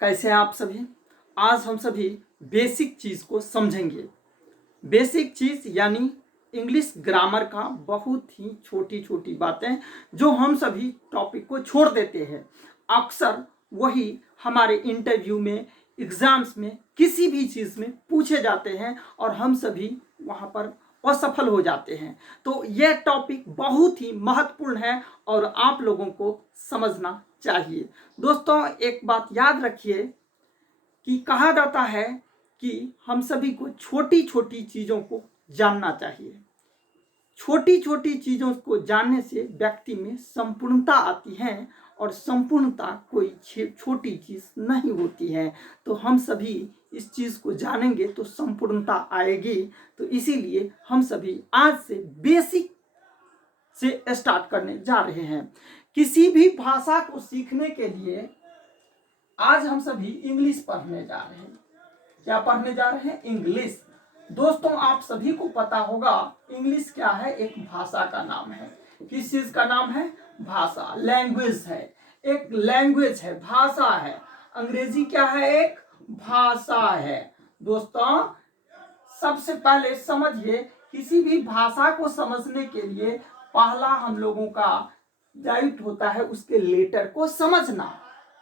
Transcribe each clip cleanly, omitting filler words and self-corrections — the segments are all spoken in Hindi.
कैसे हैं आप सभी। आज हम सभी बेसिक चीज़ को समझेंगे। बेसिक चीज़ यानी इंग्लिश ग्रामर का बहुत ही छोटी छोटी बातें जो हम सभी टॉपिक को छोड़ देते हैं। अक्सर वही हमारे इंटरव्यू में, एग्जाम्स में, किसी भी चीज़ में पूछे जाते हैं और हम सभी वहाँ पर असफल हो जाते हैं। तो यह टॉपिक बहुत ही महत्वपूर्ण है और आप लोगों को समझना चाहिए। दोस्तों, एक बात याद रखिए कि कहा जाता है कि हम सभी को छोटी छोटी चीज़ों को जानना चाहिए। छोटी छोटी चीज़ों को जानने से व्यक्ति में संपूर्णता आती है और संपूर्णता कोई छोटी चीज़ नहीं होती है। तो हम सभी इस चीज़ को जानेंगे तो संपूर्णता आएगी। तो इसीलिए हम सभी आज से बेसिक से स्टार्ट करने जा रहे हैं। किसी भी भाषा को सीखने के लिए आज हम सभी इंग्लिश पढ़ने जा रहे हैं। क्या पढ़ने जा रहे हैं? इंग्लिश। दोस्तों, आप सभी को पता होगा इंग्लिश क्या है? एक भाषा का नाम है। किस चीज का नाम है? भाषा, लैंग्वेज है। एक लैंग्वेज है, भाषा है। अंग्रेजी क्या है? एक भाषा है। दोस्तों, सबसे पहले समझिए, किसी भी भाषा को समझने के लिए पहला हम लोगों का दायित्व होता है उसके लेटर को समझना।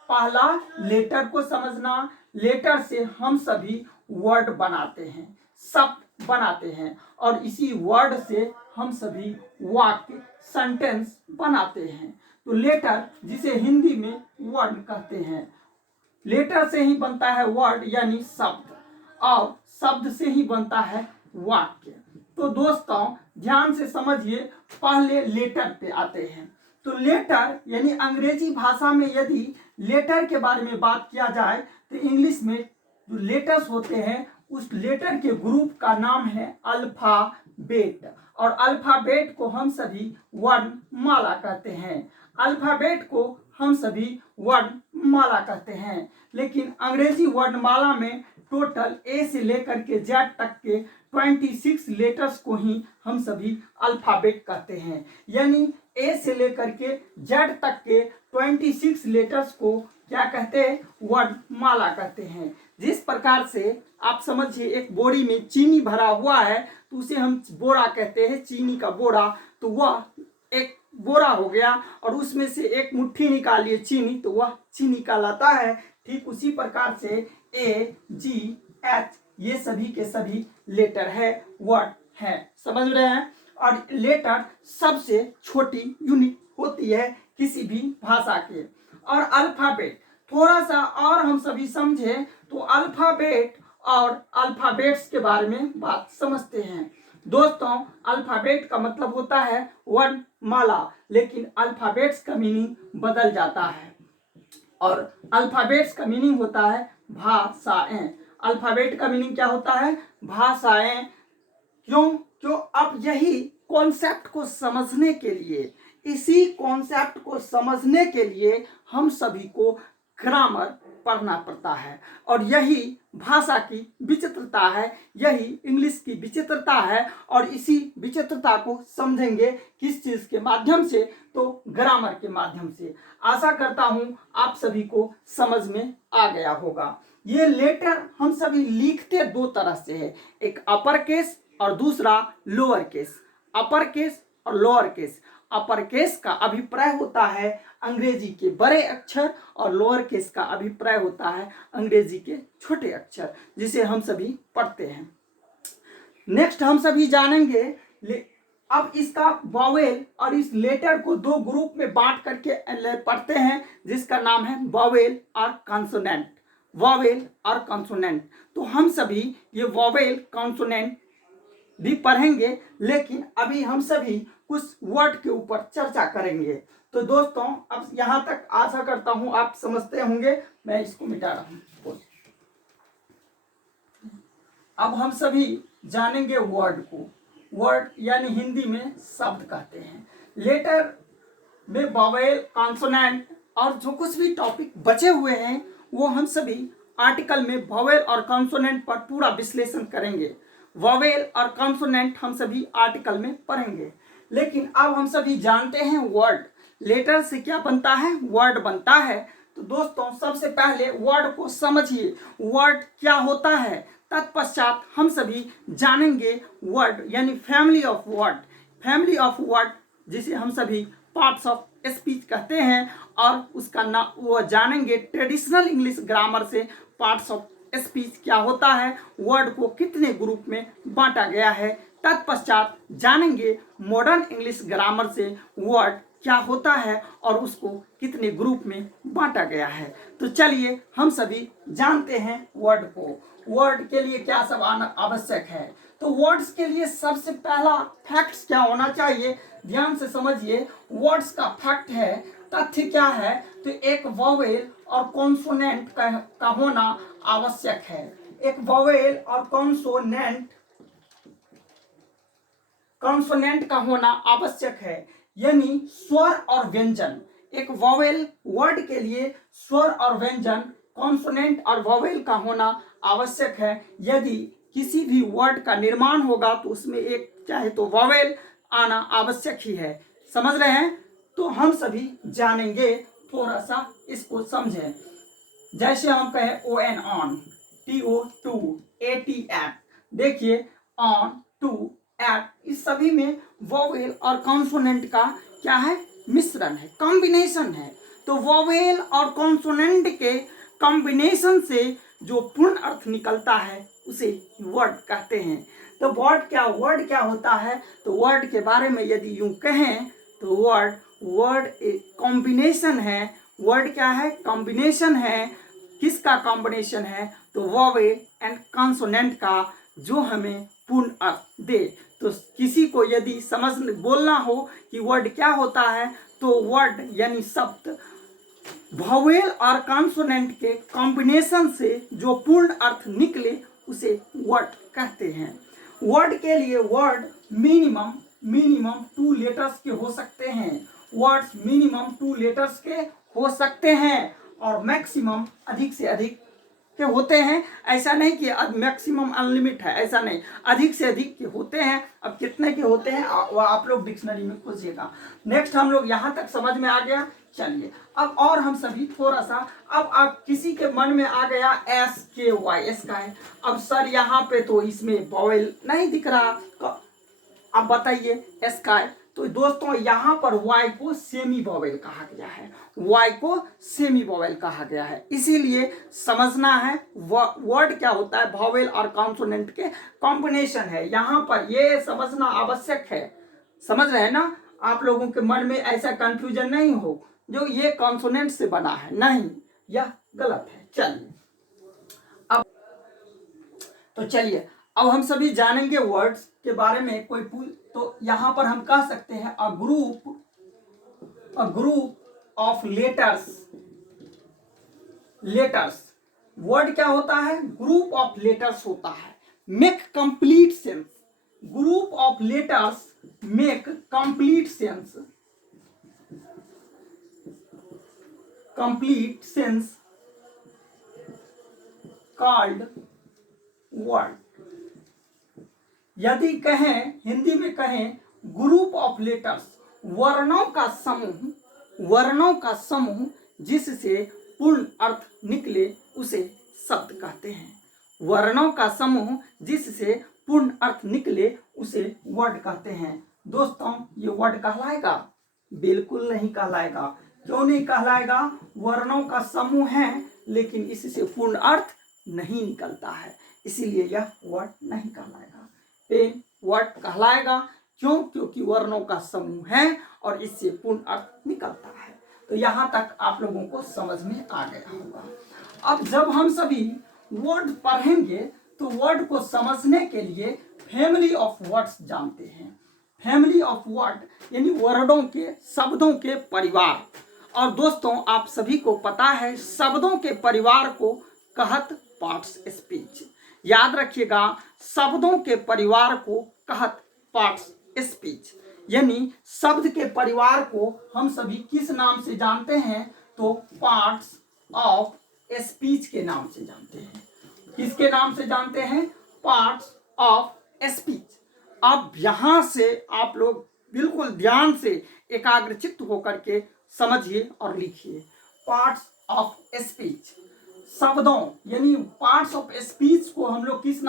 पहला लेटर को समझना। लेटर से हम सभी वर्ड बनाते हैं, शब्द बनाते हैं और इसी वर्ड से हम सभी वाक्य, सेंटेंस बनाते हैं। तो लेटर, जिसे हिंदी में वर्ड कहते हैं, लेटर से ही बनता है वर्ड यानी शब्द और शब्द से ही बनता है वाक्य। तो दोस्तों, ध्यान से समझिए, पहले लेटर पे आते हैं। तो लेटर यानी अंग्रेजी भाषा में यदि लेटर के बारे में बात किया जाए तो इंग्लिश में जो लेटर्स होते हैं उस लेटर के ग्रुप का नाम है अल्फाबेट। और अल्फाबेट को हम सभी वर्णमाला कहते हैं। अल्फाबेट को हम सभी वर्णमाला कहते हैं। लेकिन अंग्रेजी वर्णमाला में टोटल ए से लेकर के जेड तक के 26 लेटर्स को ही हम सभी अल्फाबेट कहते हैं। यानी ए से लेकर के जेड तक के 26 लेटर्स को क्या कहते हैं? वर्णमाला कहते हैं। जिस प्रकार से आप समझिए, एक बोरी में चीनी भरा हुआ है तो उसे हम बोरा कहते हैं, चीनी का बोरा। तो वह एक बोरा हो गया और उसमें से एक मुट्ठी निकालिए चीनी तो वह चीनी कहलाता है। ठीक उसी प्रकार से ए, जी, एच ये सभी के सभी लेटर है, वर्ड है। समझ रहे हैं? और लेटर सबसे छोटी यूनिट होती है किसी भी भाषा के। और अल्फाबेट थोड़ा सा और हम सभी समझे तो अल्फाबेट और अल्फाबेट्स के बारे में बात समझते हैं। दोस्तों, अल्फाबेट का मतलब होता है वर्णमाला, लेकिन अल्फाबेट्स का मीनिंग बदल जाता है और अल्फाबेट्स का मीनिंग होता है भाषाएं। अल्फाबेट का मीनिंग क्या होता है? भाषाएं। क्यों अब यही कॉन्सेप्ट को समझने के लिए, इसी कॉन्सेप्ट को समझने के लिए हम सभी को ग्रामर पढ़ना पड़ता है। और यही भाषा की विचित्रता है, यही इंग्लिश की विचित्रता है। और इसी विचित्रता को समझेंगे किस चीज के माध्यम से? तो ग्रामर के माध्यम से। आशा करता हूं आप सभी को समझ में आ गया होगा। ये लेटर हम सभी लिखते दो तरह से है, एक अपर केस और दूसरा लोअर केस। अपर केस और लोअर केस। अपर केस का अभिप्राय होता है अंग्रेजी के बड़े अक्षर और लोअर केस का अभिप्राय होता है अंग्रेजी के छोटे अक्षर, जिसे हम सभी पढ़ते हैं। नेक्स्ट हम सभी जानेंगे अब इसका वॉवेल और इस लेटर को दो ग्रुप में बांट करके पढ़ते हैं, जिसका नाम है वॉवेल और कॉन्सोनेंट। वॉवेल और कॉन्सोनेंट। तो हम सभी ये वॉवेल, कॉन्सोनेंट भी पढ़ेंगे, लेकिन अभी हम सभी कुछ वर्ड के ऊपर चर्चा करेंगे। तो दोस्तों, अब यहां तक आशा करता हूं आप समझते होंगे। मैं इसको मिटा रहा हूं। अब हम सभी जानेंगे वर्ड को। वर्ड यानी हिंदी में शब्द कहते हैं। लेटर में वॉवेल, कॉन्सोनेंट और जो कुछ भी टॉपिक बचे हुए हैं वो हम सभी आर्टिकल में वॉवेल और कॉन्सोनेंट पर पूरा विश्लेषण करेंगे। वॉवेल और कॉन्सोनेंट हम सभी आर्टिकल में पढ़ेंगे। लेकिन अब हम सभी जानते हैं वर्ड। लेटर से क्या बनता है? वर्ड बनता है। तो दोस्तों सबसे पहले वर्ड को समझिए, वर्ड क्या होता है। तत्पश्चात हम सभी जानेंगे वर्ड यानी family of word, family of word जिसे हम सभी पार्ट्स ऑफ स्पीच कहते हैं, और उसका नाम वो जानेंगे ट्रेडिशनल इंग्लिश ग्रामर से पार्ट्स ऑफ स्पीच क्या होता है, वर्ड को कितने ग्रुप में बांटा गया है। तत्पश्चात जानेंगे मॉडर्न इंग्लिश ग्रामर से वर्ड क्या होता है और उसको कितने ग्रुप में बांटा गया है। तो चलिए हम सभी जानते हैं वर्ड को। वर्ड के लिए क्या सब आवश्यक है, तो वर्ड्स के लिए सबसे पहला फैक्ट्स क्या होना चाहिए, ध्यान से समझिए। वर्ड्स का फैक्ट है, तथ्य क्या है, तो एक वोवेल और कॉन्सोनेंट का होना आवश्यक है। एक वोवेल और कॉन्सोनेंट का होना आवश्यक है, यानी स्वर और व्यंजन। एक वोवेल वर्ड के लिए स्वर और व्यंजन, कॉन्सोनेंट और वोवेल का होना आवश्यक है। यदि किसी भी वर्ड का निर्माण होगा तो उसमें एक चाहे तो वोवेल आना आवश्यक ही है। समझ रहे हैं, तो हम सभी जानेंगे, थोड़ा सा इसको समझें। जैसे हम कहें O N on, T O to, A T at, देखिए ऑन, टू, एट, इस सभी में वोवेल और कॉन्सोनेंट का क्या है, मिश्रण है, कॉम्बिनेशन है। तो वोवेल और कॉन्सोनेंट के कॉम्बिनेशन से जो पूर्ण अर्थ निकलता है उसे वर्ड कहते हैं। तो वर्ड क्या होता है, तो वर्ड के बारे में यदि यूं कहें तो वर्ड एक कॉम्बिनेशन है। वर्ड क्या है, कॉम्बिनेशन है। किसका कॉम्बिनेशन है, तो वोवेल एंड कॉन्सोनेंट का, जो हमें पूर्ण अर्थ दे। तो किसी को यदि बोलना हो कि वर्ड क्या होता है, तो वर्ड यानी शब्द वोवेल और कॉन्सोनेंट के कॉम्बिनेशन से जो पूर्ण अर्थ निकले उसे वर्ड कहते हैं। वर्ड के लिए वर्ड मिनिमम 2 लेटर्स के हो सकते हैं। वर्ड्स मिनिमम 2 लेटर्स के हो सकते हैं और मैक्सिमम अधिक से अधिक के होते हैं। ऐसा नहीं कि मैक्सिमम अनलिमिट है, ऐसा नहीं, अधिक से अधिक के होते हैं। अब कितने के होते हैं वो आप लोग डिक्शनरी में खोजिएगा। नेक्स्ट हम लोग यहाँ तक समझ में आ गया। चलिए अब और हम सभी थोड़ा सा, अब आप किसी के मन में आ गया SKY, स्काई। अब सर यहाँ पे तो इसमें वोवेल नहीं दिख रहा, अब बताइए स्काई। तो दोस्तों यहाँ पर वाई को सेमी वोवेल कहा गया है, वाई को सेमी वोवेल कहा गया है। इसीलिए समझना है वर्ड क्या होता है, वोवेल और कॉन्सोनेंट के कॉम्बिनेशन है। यहाँ पर ये समझना आवश्यक है। समझ रहे हैं ना, आप लोगों के मन में ऐसा कंफ्यूजन नहीं हो जो ये कॉन्सोनेंट से बना है, नहीं, यह गलत है। चलिए चलिए अब हम सभी जानेंगे वर्ड्स के बारे में। कोई तो यहाँ पर हम कह सकते हैं a group of letters. Word क्या होता है, ग्रुप ऑफ लेटर्स होता है। Make complete sense, group of letters make complete sense called word. यदि कहें, हिंदी में कहें, ग्रुप ऑफ लेटर्स, वर्णों का समूह जिससे पूर्ण अर्थ निकले उसे शब्द कहते हैं। वर्णों का समूह जिससे पूर्ण अर्थ निकले उसे वर्ड कहते हैं। दोस्तों ये वर्ड कहलाएगा? बिल्कुल नहीं कहलाएगा। क्यों नहीं कहलाएगा? वर्णों का समूह है लेकिन इससे पूर्ण अर्थ नहीं निकलता है, इसीलिए यह वर्ड नहीं कहलाएगा। पेन वर्ड कहलाएगा, क्यों? क्योंकि वर्णों का समूह है और इससे पूर्ण अर्थ निकलता है। तो यहाँ तक आप लोगों को समझ में आ गया होगा। अब जब हम सभी वर्ड पढ़ेंगे तो वर्ड को समझने के लिए फैमिली ऑफ वर्ड्स जानते हैं। फैमिली ऑफ वर्ड यानी वर्डों के, शब्दों के परिवार। और दोस्तों आप सभी को पता है शब्दों के परिवार को कहत पार्ट्स स्पीच। याद रखिएगा, शब्दों के परिवार को कहत पार्ट्स स्पीच, यानी शब्द के परिवार को हम सभी किस नाम से जानते हैं? तो पार्ट्स ऑफ स्पीच के नाम से जानते हैं। किसके नाम से जानते हैं? Parts of speech. अब यहां से आप लोग बिल्कुल ध्यान से एकाग्रचित्त होकर के समझिए और लिखिए। पार्ट्स ऑफ स्पीच, शब्दों यानी पार्ट्स ऑफ स्पीच को हम लोग किस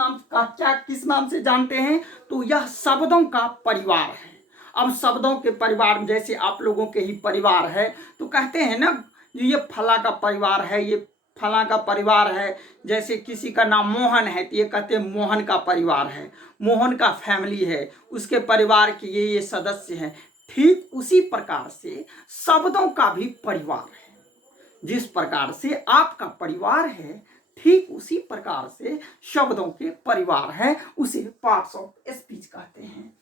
नाम से जानते हैं? तो यह शब्दों का परिवार है। अब शब्दों के परिवार में जैसे आप लोगों के ही परिवार है, तो कहते हैं ना ये फला का परिवार है, ये फला का परिवार है। जैसे किसी का नाम मोहन है तो ये कहते हैं मोहन का परिवार है, मोहन का फैमिली है, उसके परिवार के ये सदस्य हैं। ठीक उसी प्रकार से शब्दों का भी परिवार है। जिस प्रकार से आपका परिवार है, ठीक उसी प्रकार से शब्दों के परिवार है, उसे पार्ट्स ऑफ स्पीच कहते हैं।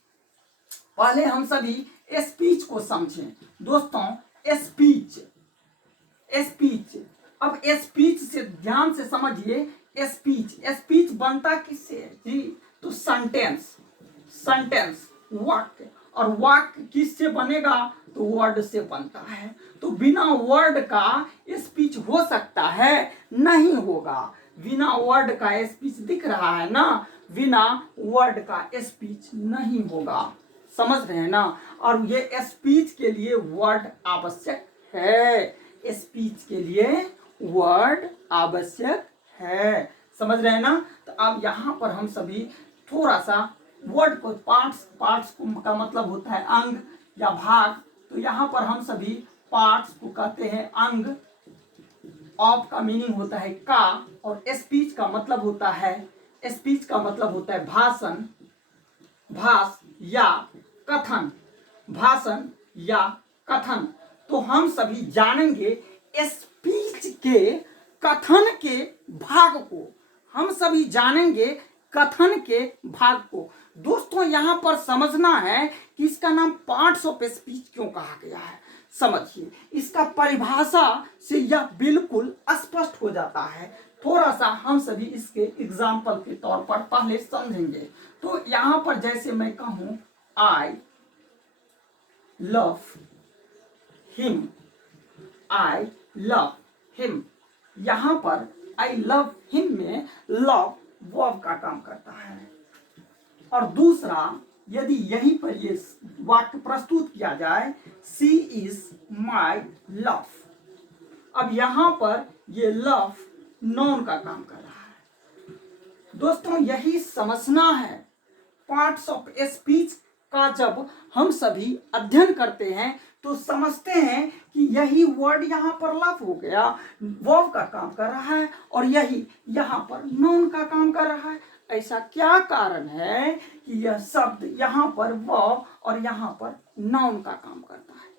पहले हम सभी स्पीच को समझें दोस्तों। स्पीच स्पीच अब स्पीच से ध्यान से समझिए। स्पीच बनता किससे है जी? तो सेंटेंस वाक्य, और वाक्य किससे बनेगा? तो वर्ड से बनता है। तो बिना वर्ड का स्पीच हो सकता है? नहीं होगा। बिना वर्ड का स्पीच दिख रहा है ना, बिना वर्ड का स्पीच नहीं होगा। समझ रहे हैं ना? और ये स्पीच के लिए वर्ड आवश्यक है। स्पीच के लिए वर्ड आवश्यक है। समझ रहे हैं ना? तो अब यहाँ पर हम सभी थोड़ा सा वर्ड को पार्ट्स का मतलब होता है अंग या भाग। तो यहाँ पर हम सभी पार्ट्स को कहते हैं अंग। ऑफ का मीनिंग होता है का, और स्पीच का मतलब होता है भाषण, या कथन, भाषण या कथन। तो हम सभी जानेंगे स्पीच के कथन के भाग को, हम सभी जानेंगे कथन के भाग को। दोस्तों यहाँ पर समझना है कि इसका नाम पार्ट्स ऑफ स्पीच क्यों कहा गया है। समझिए, इसका परिभाषा से यह बिल्कुल स्पष्ट हो जाता है। थोड़ा सा हम सभी इसके एग्जाम्पल के तौर पर पहले समझेंगे। तो यहाँ पर जैसे मैं कहूँ I love him, I love him, यहाँ पर आई लव हिम में लव वर्ब का काम करता है। और दूसरा, यदि यहीं पर ये वाक्य प्रस्तुत किया जाए सी इज माई लव, अब यहां पर ये लव नॉन का काम कर रहा है। दोस्तों यही समझना है। पार्ट्स ऑफ स्पीच का जब हम सभी अध्ययन करते हैं तो समझते हैं कि यही वर्ड यहाँ पर लव हो गया, वर्ब का काम कर रहा है, और यही यहाँ पर नॉन का काम कर रहा है। ऐसा क्या कारण है कि यह शब्द यहाँ पर वर्ब और यहाँ पर नाउन का काम करता है?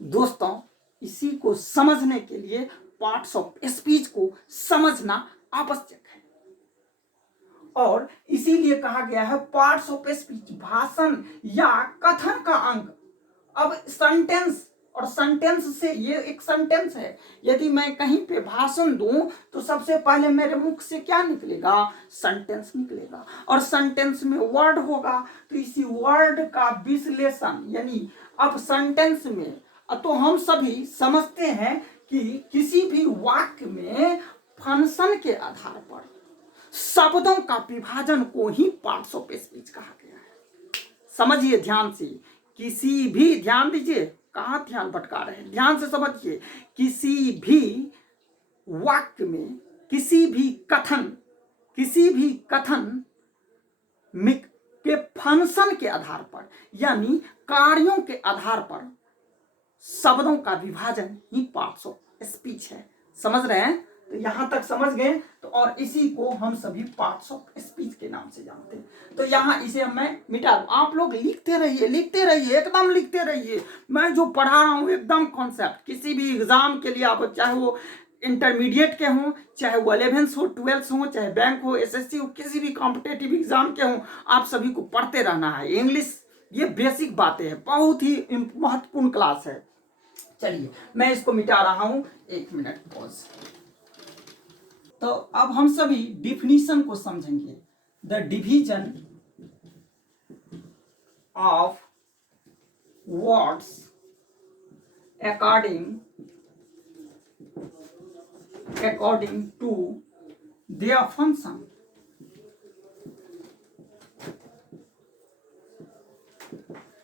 दोस्तों इसी को समझने के लिए पार्ट्स ऑफ स्पीच को समझना आवश्यक है, और इसीलिए कहा गया है पार्ट्स ऑफ स्पीच भाषण या कथन का अंग। अब सेंटेंस, और सेंटेंस से, ये एक सेंटेंस है। यदि मैं कहीं पे भाषण दूं तो सबसे पहले मेरे मुख से क्या निकलेगा? सेंटेंस निकलेगा, और सेंटेंस में वर्ड होगा। तो इसी वर्ड का विश्लेषण, यानी अब सेंटेंस में तो हम सभी समझते हैं कि किसी भी वाक्य में फंक्शन के आधार पर शब्दों का विभाजन को ही पार्ट्स ऑफ स्पीच कहा गया है। समझिए ध्यान से, किसी भी, ध्यान दीजिए, कहां ध्यान भटका रहे हैं, ध्यान से समझिए। किसी भी वाक्य में किसी भी कथन के फंक्शन के आधार पर, यानी कार्यों के आधार पर शब्दों का विभाजन ही पार्ट्स ऑफ स्पीच है। समझ रहे हैं? तो यहां तक समझ गए। तो और इसी को हम सभी पार्ट्स ऑफ स्पीच के नाम से जानते हैं। तो यहाँ इसे मैं मिटा दूं। आप लोग लिखते रहिए, एकदम लिखते रहिए। मैं जो पढ़ा रहा हूँ एकदम कॉन्सेप्ट, किसी भी एग्जाम के लिए आप, चाहे वो इंटरमीडिएट के हों, चाहे वो 11th हो, 12th हो, चाहे बैंक हो, SSC हो, किसी भी कॉम्पिटेटिव एग्जाम के हों, आप सभी को पढ़ते रहना है इंग्लिश। ये बेसिक बातें हैं, बहुत ही महत्वपूर्ण क्लास है। चलिए मैं इसको मिटा रहा हूं, 1 मिनट पॉज। तो अब हम सभी डिफिनीशन को समझेंगे। The division of words according to their function.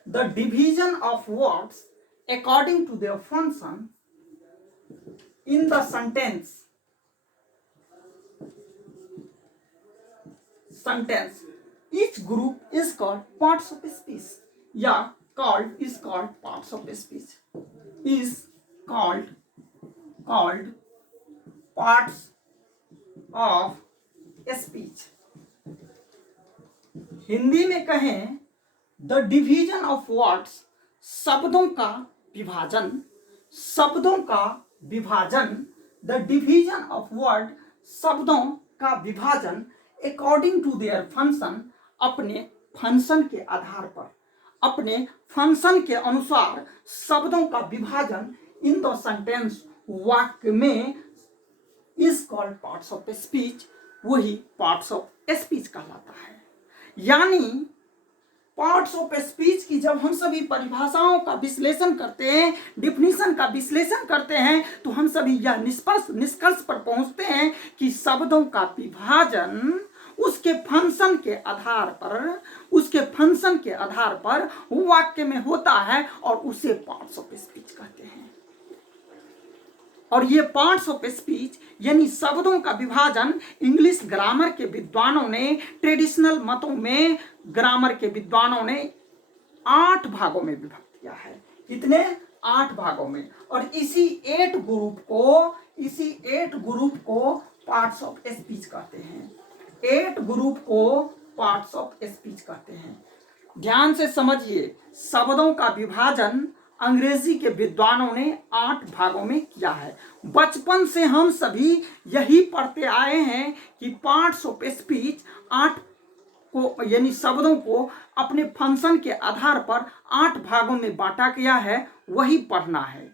The division of words according to their function in the sentence each group is called parts of speech या is called parts of speech is called parts of speech। Hindi में कहें द डिवीजन ऑफ वर्ड्स, शब्दों का विभाजन, शब्दों का विभाजन, द डिवीजन ऑफ वर्ड, शब्दों का विभाजन अकॉर्डिंग टू देयर फंक्शन, अपने फंक्शन के आधार पर, अपने फंक्शन के अनुसार शब्दों का विभाजन इन द सेंटेंस, वाक्य में, is called parts of speech, वही पार्ट्स ऑफ स्पीच कहलाता है। यानी पार्ट्स ऑफ स्पीच की जब हम सभी परिभाषाओं का विश्लेषण करते हैं, डिफिनीशन का विश्लेषण करते हैं, तो हम सभी यह निष्कर्ष पर पहुंचते हैं कि शब्दों का विभाजन उसके फंक्शन के आधार पर, उसके फंक्शन के आधार पर वाक्य में होता है और उसे पार्ट्स ऑफ स्पीच कहते हैं। और ये पार्ट्स ऑफ स्पीच यानी शब्दों का विभाजन इंग्लिश ग्रामर के विद्वानों ने, ट्रेडिशनल मतों में ग्रामर के विद्वानों ने 8 भागों में विभक्त किया है। कितने? 8 भागों में। और इसी 8 ग्रुप को पार्ट्स ऑफ स्पीच कहते हैं। 8 ग्रुप को पार्ट्स ऑफ स्पीच कहते हैं। ध्यान से समझिए, शब्दों का विभाजन अंग्रेजी के विद्वानों ने 8 भागों में किया है। बचपन से हम सभी यही पढ़ते आए हैं कि पार्ट्स ऑफ स्पीच 8 को यानी शब्दों को अपने फंक्शन के आधार पर 8 भागों में बांटा गया है, वही पढ़ना है।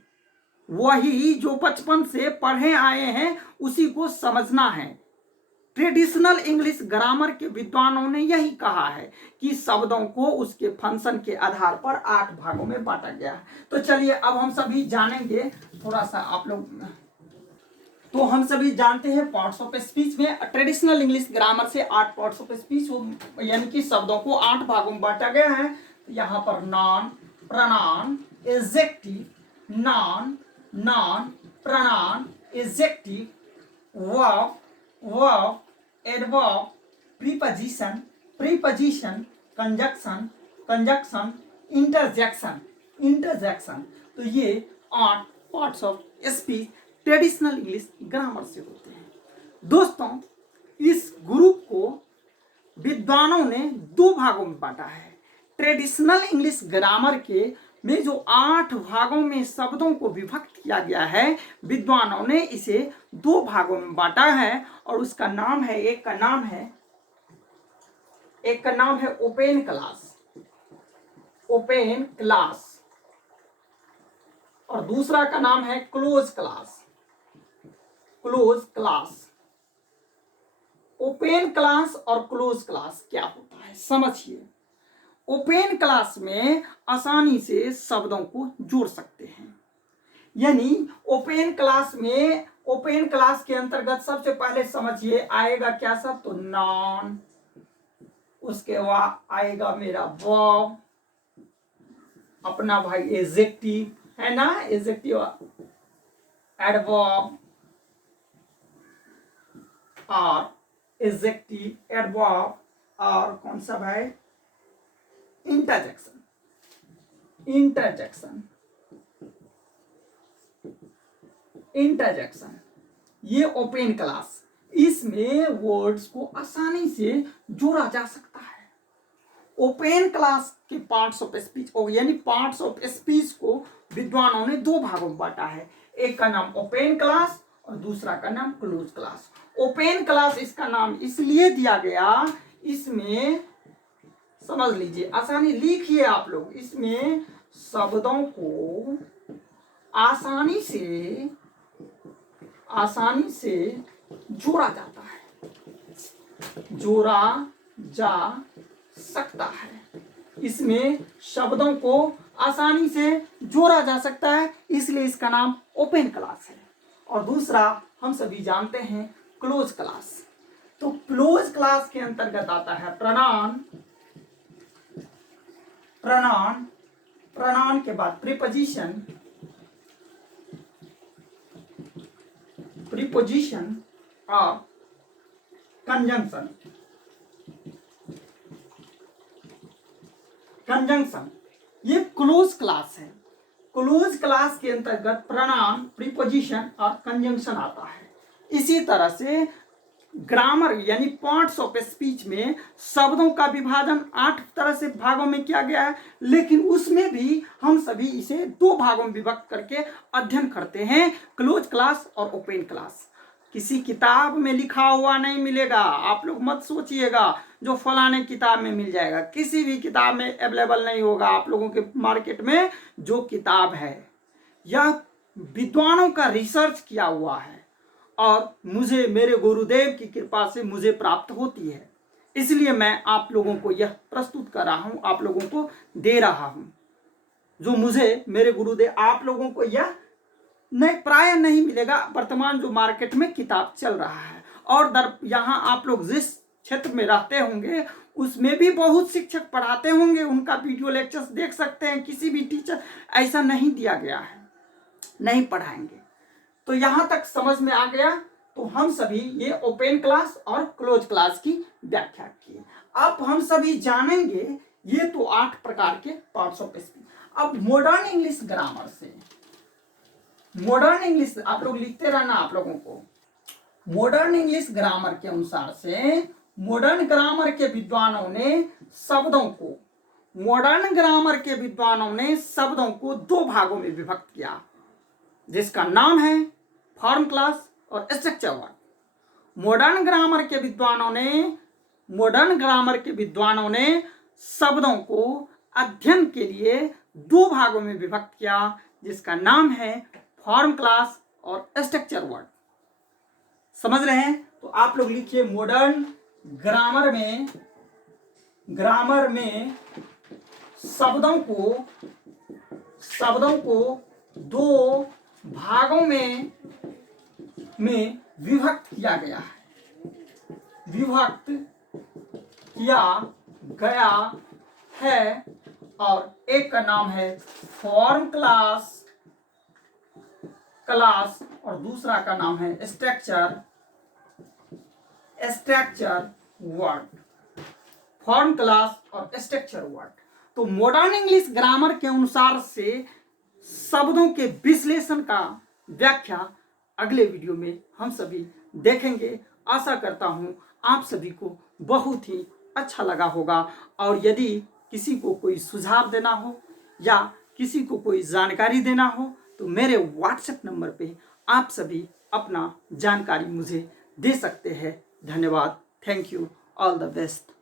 वही जो बचपन से पढ़े आए हैं उसी को समझना है। ट्रेडिशनल इंग्लिश ग्रामर के विद्वानों ने यही कहा है कि शब्दों को उसके फंक्शन के आधार पर 8 भागों में बांटा गया है। तो चलिए अब हम सभी जानेंगे, थोड़ा सा आप लोग, तो हम सभी जानते हैं पार्ट्स ऑफ स्पीच में ट्रेडिशनल इंग्लिश ग्रामर से 8 पार्ट्स ऑफ स्पीच यानी कि शब्दों को 8 भागों में बांटा गया है। यहाँ पर non, pronoun, adjective, non, pronoun, adjective, verb, adverb, preposition, conjunction, interjection. तो ये 8 parts of speech traditional English grammar से होते हैं। दोस्तों, इस ग्रुप को विद्वानों ने 2 भागों में बांटा है। ट्रेडिशनल इंग्लिश ग्रामर के में जो 8 भागों में शब्दों को विभक्त किया गया है, विद्वानों ने इसे 2 भागों में बांटा है। और उसका नाम है, एक का नाम है ओपन क्लास, और दूसरा का नाम है क्लोज क्लास। ओपन क्लास और क्लोज क्लास क्या होता है समझिए। ओपन क्लास में आसानी से शब्दों को जोड़ सकते हैं। यानी ओपन क्लास के अंतर्गत सबसे पहले समझिए आएगा क्या शब्द, तो नॉन, उसके बाद आएगा मेरा वर्ब, अपना भाई एडजेक्टिव है ना, एडजेक्टिव, एडवर्ब और एडजेक्टिव, एडवर्ब और कौन सा भाई, इंटरजेक्शन। ये ओपन क्लास, इसमें वर्ड्स को आसानी से जोड़ा जा सकता है। ओपन क्लास के पार्ट्स ऑफ स्पीच यानी पार्ट्स ऑफ स्पीच को विद्वानों ने 2 भागों में बांटा है। एक का नाम ओपन क्लास और दूसरा का नाम क्लोज क्लास। ओपन क्लास इसका नाम इसलिए दिया गया, इसमें समझ लीजिए, आसानी लिखिए आप लोग, इसमें शब्दों को आसानी से जोड़ा जाता है, जोड़ा जा सकता है। इसमें शब्दों को आसानी से जोड़ा जा सकता है, इसलिए इसका नाम ओपन क्लास है। और दूसरा हम सभी जानते हैं क्लोज क्लास। तो क्लोज क्लास के अंतर्गत आता है प्रनाउन के बाद प्रीपोजिशन, प्रीपोजिशन और कंजंक्शन। कंजंक्शन ये क्लोज क्लास है। क्लोज क्लास के अंतर्गत प्रनाउन, प्रीपोजिशन और कंजंक्शन आता है। इसी तरह से ग्रामर यानी पार्ट्स ऑफ स्पीच में शब्दों का विभाजन 8 तरह से भागों में किया गया है, लेकिन उसमें भी हम सभी इसे 2 भागों में विभक्त करके अध्ययन करते हैं, क्लोज क्लास और ओपन क्लास। किसी किताब में लिखा हुआ नहीं मिलेगा, आप लोग मत सोचिएगा जो फलाने किताब में मिल जाएगा, किसी भी किताब में अवेलेबल नहीं होगा। आप लोगों के मार्केट में जो किताब है यह विद्वानों का रिसर्च किया हुआ है और मुझे मेरे गुरुदेव की कृपा से मुझे प्राप्त होती है, इसलिए मैं आप लोगों को यह प्रस्तुत कर रहा हूं, आप लोगों को दे रहा हूं जो मुझे मेरे गुरुदेव। आप लोगों को यह नहीं, प्राय नहीं मिलेगा वर्तमान जो मार्केट में किताब चल रहा है। और यहाँ आप लोग जिस क्षेत्र में रहते होंगे उसमें भी बहुत शिक्षक पढ़ाते होंगे, उनका वीडियो लेक्चर्स देख सकते हैं। किसी भी टीचर ऐसा नहीं दिया गया है नहीं पढ़ाएंगे। तो यहाँ तक समझ में आ गया। तो हम सभी ये ओपन क्लास और क्लोज क्लास की व्याख्या की। अब हम सभी जानेंगे ये तो 8 प्रकार के पार्ट्स ऑफ स्पीच। अब मॉडर्न इंग्लिश ग्रामर से, मॉडर्न इंग्लिश आप लोग लिखते रहना, आप लोगों को मॉडर्न इंग्लिश ग्रामर के अनुसार से मॉडर्न ग्रामर के विद्वानों ने शब्दों को, मॉडर्न ग्रामर के विद्वानों ने शब्दों को 2 भागों में विभक्त किया, जिसका नाम है फॉर्म क्लास और स्ट्रक्चर वर्ड। मॉडर्न ग्रामर के विद्वानों ने शब्दों को अध्ययन के लिए 2 भागों में विभक्त किया, जिसका नाम है फॉर्म क्लास और स्ट्रक्चर वर्ड। समझ रहे हैं? तो आप लोग लिखिए मॉडर्न ग्रामर में शब्दों को 2 भागों में विभक्त किया गया है, और एक का नाम है फॉर्म क्लास और दूसरा का नाम है स्ट्रक्चर वर्ड। फॉर्म क्लास और स्ट्रक्चर वर्ड। तो मॉडर्न इंग्लिश ग्रामर के अनुसार से शब्दों के विश्लेषण का व्याख्या अगले वीडियो में हम सभी देखेंगे। आशा करता हूं आप सभी को बहुत ही अच्छा लगा होगा। और यदि किसी को कोई सुझाव देना हो या किसी को कोई जानकारी देना हो तो मेरे व्हाट्सएप नंबर पे आप सभी अपना जानकारी मुझे दे सकते हैं। धन्यवाद। Thank you. All the best.